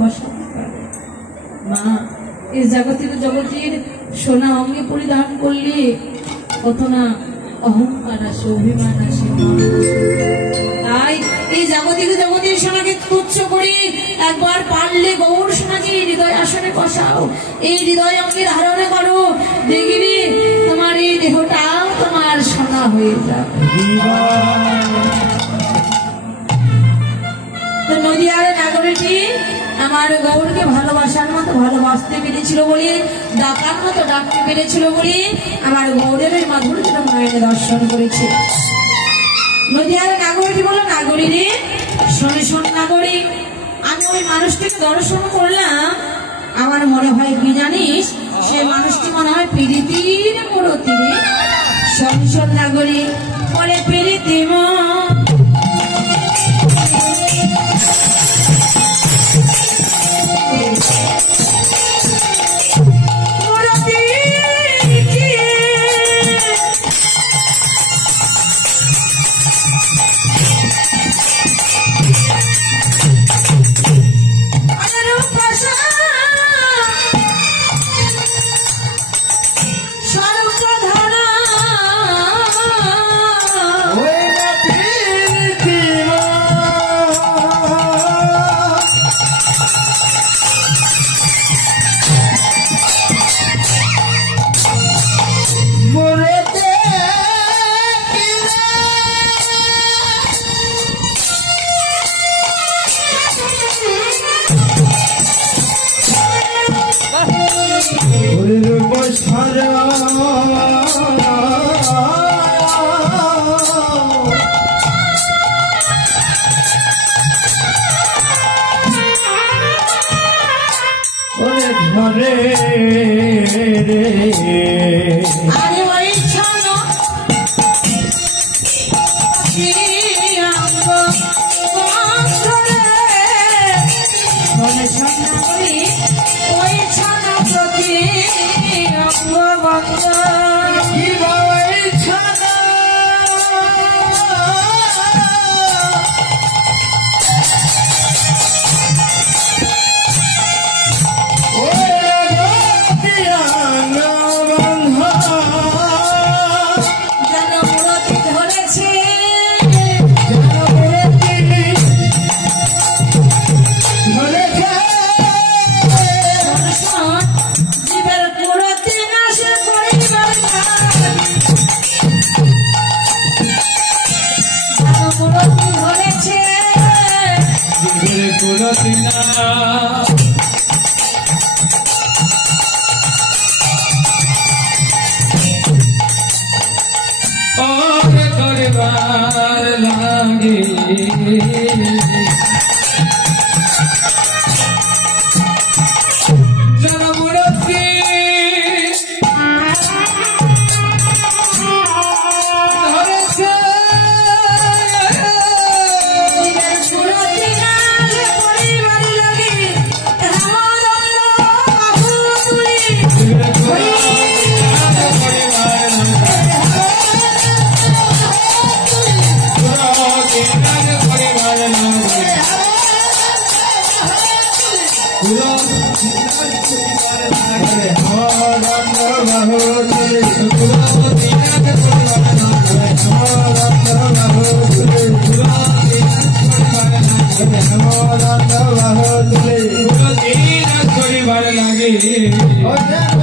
বসাতে পারে। মা, এই জাগতিক জগতের সোনা অঙ্গে পরিধান করলে কত না অহংকার আসে, অভিমান আসে। তাই এই জাগতিক জগতের সোনাকে তুচ্ছ করে একবার পারলে গৌর সোনাকে হৃদয় আসনে বসাও, এই হৃদয় অঙ্গে ধারণে করো, দেখবি তোমার এই দেহটাও তোমার সোনা হয়ে যাবে। তো নদিয়ার নাগরিকটি আমার গৌরকে ভালোবাসার মতো ভালোবাসতে পেরেছিল বলে, ডাকার মতো ডাকতে পেরেছিল বলে আমার গৌরের মাধুর্য মায়ের দর্শন করেছে। নদিয়ার নাগরিকটি বলো, নাগরী রে শোনে, শোন নাগরী, আমি ওই মানুষটিকে দর্শন করলাম, আমার মনে হয় কি জানিস, সে মানুষটি মনে হয় প্রীতির মূরতি রে। শোন শোন নাগরী, বলে প্রীতি Oh, yeah.